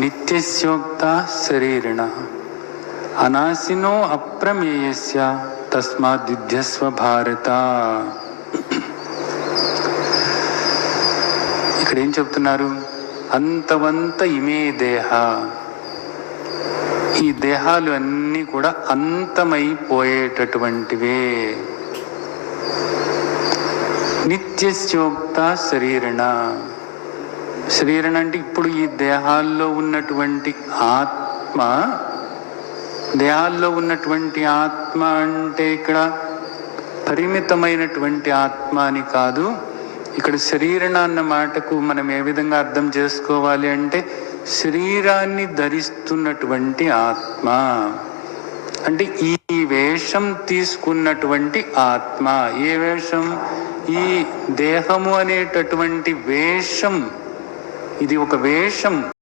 నిత్యస్యోక్త శరీరిణ అనాశినో అప్రమేయస్య తస్మాద్యుధ్యస్వ భారత. ఇక్కడ ఏం చెప్తున్నారు? అంతవంత ఇమే దేహ, ఈ దేహాలు అన్నీ కూడా అంతమైపోయేటటువంటివే. నిత్యస్యోక్త శరీరణ, శరీరణ అంటే ఇప్పుడు ఈ దేహాల్లో ఉన్నటువంటి ఆత్మ, దేహాల్లో ఉన్నటువంటి ఆత్మ అంటే ఇక్కడ పరిమితమైనటువంటి ఆత్మ అని కాదు. ఇక్కడ శరీరణ అన్న మాటకు మనం ఏ విధంగా అర్థం చేసుకోవాలి అంటే శరీరాన్ని ధరిస్తున్నటువంటి ఆత్మ అంటే ఈ వేషం తీసుకున్నటువంటి ఆత్మ. ఏ వేషం? ఈ దేహము అనేటటువంటి వేషం, ఇది ఒక వేషం.